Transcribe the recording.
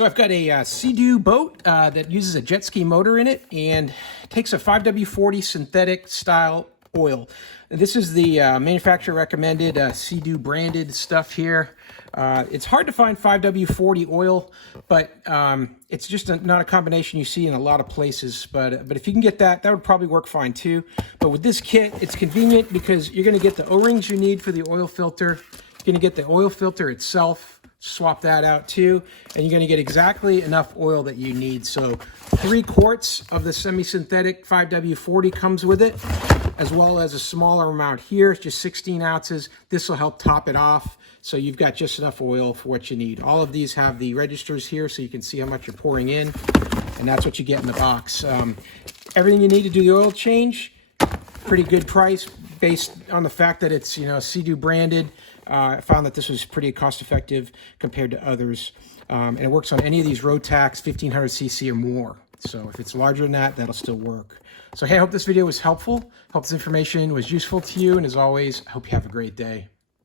So I've got a Sea-Doo boat that uses a jet ski motor in it and takes a 5W40 synthetic style oil. This is the manufacturer recommended Sea-Doo branded stuff here. It's hard to find 5W40 oil, but it's just not a combination you see in a lot of places. But if you can get that, that would probably work fine too. But with this kit, it's convenient because you're going to get the O-rings you need for the oil filter. You're going to get the oil filter itself. Swap that out too, and you're going to get exactly enough oil that you need. So 3 quarts of the semi-synthetic 5W40 comes with it, as well as a smaller amount here. It's just 16 ounces. This will help top it off, so you've got just enough oil for what you need. All of these have the registers here, so you can see how much you're pouring in, and that's what you get in the box. Everything you need to do the oil change, pretty good price based on the fact that it's, you know, Sea-Doo branded. I found that this was pretty cost effective compared to others. And it works on any of these road tax, 1500cc or more. So if it's larger than that, that'll still work. So hey, I hope this video was helpful. Hope this information was useful to you. And as always, I hope you have a great day.